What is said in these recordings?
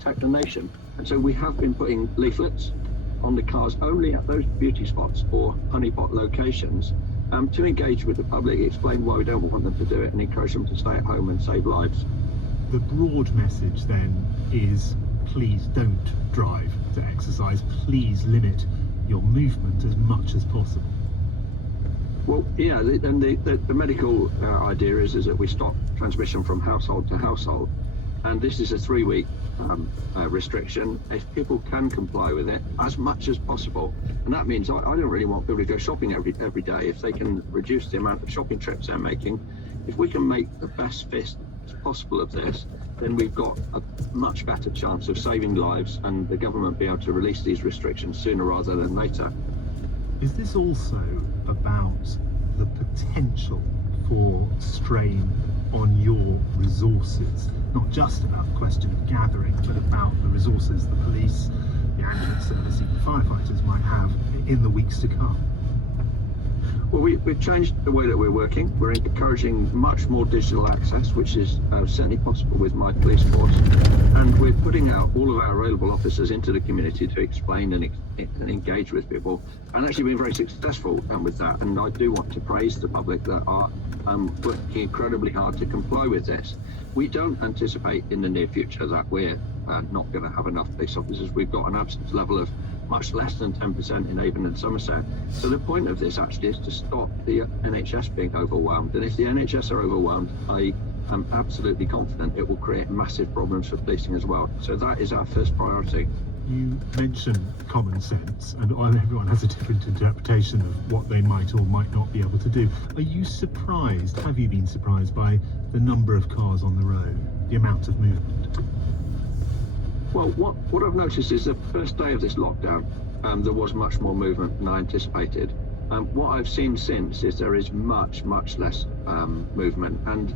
protect the nation. And so we have been putting leaflets on the cars only at those beauty spots or honeypot locations to engage with the public, explain why we don't want them to do it, and encourage them to stay at home and save lives. The broad message then is, please don't drive to exercise, please limit your movement as much as possible. Well, yeah, and the medical idea is that we stop transmission from household to household, and this is a 3-week restriction. If people can comply with it as much as possible, and that means I don't really want people to go shopping every day. If they can reduce the amount of shopping trips they're making, if we can make the best fist possible of this, then we've got a much better chance of saving lives and the government be able to release these restrictions sooner rather than later. Is this also about the potential for strain on your resources? Not just about the question of gathering, but about the resources the police, the ambulance service, even firefighters might have in the weeks to come? Well, we've changed the way that we're working. We're encouraging much more digital access, which is certainly possible with my police force. And we're putting out all of our available officers into the community to explain and engage with people, and actually been very successful with that. And I do want to praise the public that are working incredibly hard to comply with this. We don't anticipate in the near future that we're not going to have enough police officers. We've got an absence level of much less than 10% in Avon and Somerset. So the point of this actually is to stop the NHS being overwhelmed. And if the NHS are overwhelmed, I am absolutely confident it will create massive problems for policing as well. So that is our first priority. You mentioned common sense, and everyone has a different interpretation of what they might or might not be able to do. Are you surprised, have you been surprised by the number of cars on the road, the amount of movement? Well, what I've noticed is the first day of this lockdown, there was much more movement than I anticipated. What I've seen since is there is much less movement, and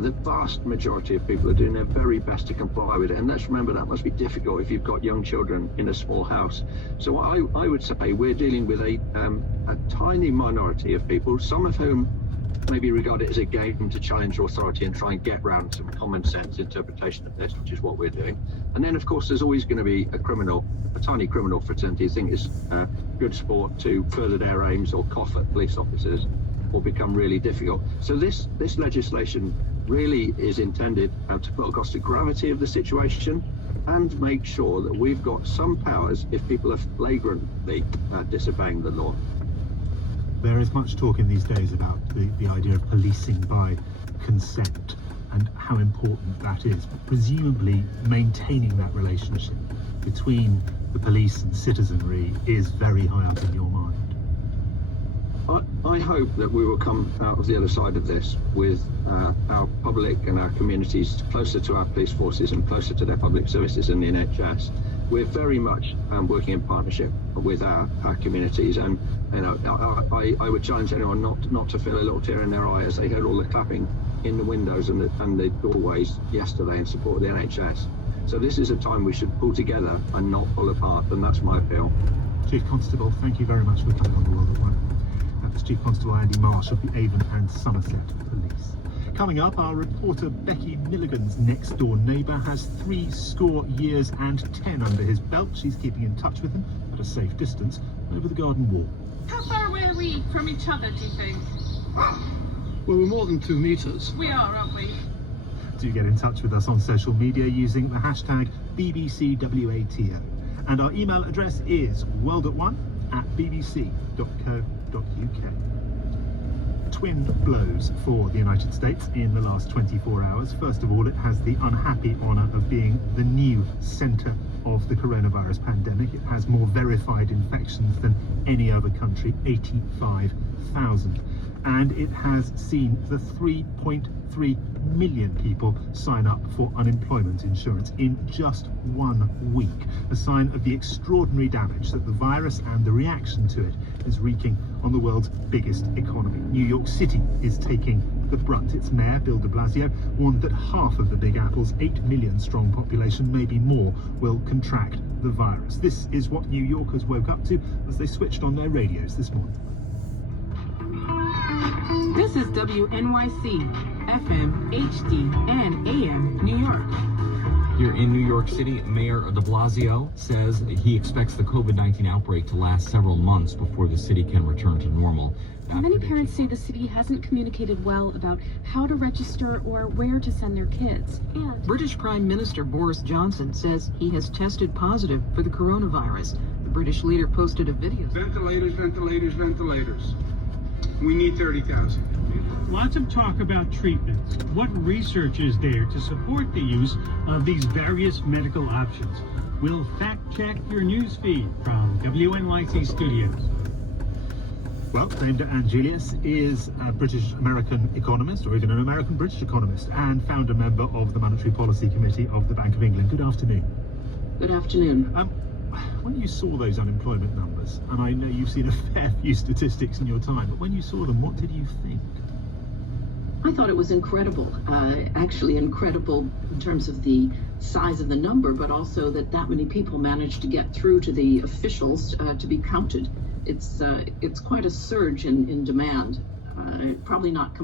the vast majority of people are doing their very best to comply with it. And let's remember that must be difficult if you've got young children in a small house. So I would say we're dealing with a tiny minority of people, some of whom maybe regard it as a game to challenge authority and try and get round some common sense interpretation of this, which is what we're doing. And then, of course, there's always going to be a tiny criminal fraternity who think it's good sport to further their aims or cough at police officers or become really difficult. So this legislation really is intended to put across the gravity of the situation and make sure that we've got some powers if people are flagrantly disobeying the law. There is much talk in these days about the idea of policing by consent and how important that is. Presumably maintaining that relationship between the police and citizenry is very high up in your mind. I hope that we will come out of the other side of this with our public and our communities closer to our police forces and closer to their public services in the NHS. We're very much working in partnership with our communities, and I would challenge anyone not to feel a little tear in their eye as they heard all the clapping in the windows and the doorways yesterday in support of the NHS. So this is a time we should pull together and not pull apart, and that's my appeal. Chief Constable, thank you very much for coming on The World at One. That was Chief Constable Andy Marsh of the Avon and Somerset Police. Coming up, our reporter Becky Milligan's next door neighbour has 70 years and 10 under his belt. She's keeping in touch with them at a safe distance over the garden wall. How far away are we from each other, do you think? Well, we're more than 2 metres. We are, aren't we? Do get in touch with us on social media using the hashtag BBCWATO. And our email address is worldat1@bbc.co.uk. Twin blows for the United States in the last 24 hours. First of all, it has the unhappy honour of being the new centre of the coronavirus pandemic. It has more verified infections than any other country, 85,000. And it has seen the 3.3 million people sign up for unemployment insurance in just 1 week. A sign of the extraordinary damage that the virus and the reaction to it is wreaking on the world's biggest economy. New York City is taking the brunt. Its mayor, Bill de Blasio, warned that half of the Big Apple's 8 million strong population, maybe more, will contract the virus. This is what New Yorkers woke up to as they switched on their radios this morning. This is WNYC, FM, HD, and AM, New York. Here in New York City, Mayor de Blasio says he expects the COVID-19 outbreak to last several months before the city can return to normal. Many parents say the city hasn't communicated well about how to register or where to send their kids. And British Prime Minister Boris Johnson says he has tested positive for the coronavirus. The British leader posted a video. Ventilators, ventilators, ventilators. We need 30,000. Lots of talk about treatments. What research is there to support the use of these various medical options? We'll fact-check your news feed from WNYC Studios. Well, named Anne Julius is a British-American economist, or even an American-British economist, and founder member of the Monetary Policy Committee of the Bank of England. Good afternoon. Good afternoon. When you saw those unemployment numbers, and I know you've seen a fair few statistics in your time, but when you saw them, what did you think? I thought it was incredible, actually incredible in terms of the size of the number, but also that many people managed to get through to the officials to be counted. It's quite a surge in demand, probably not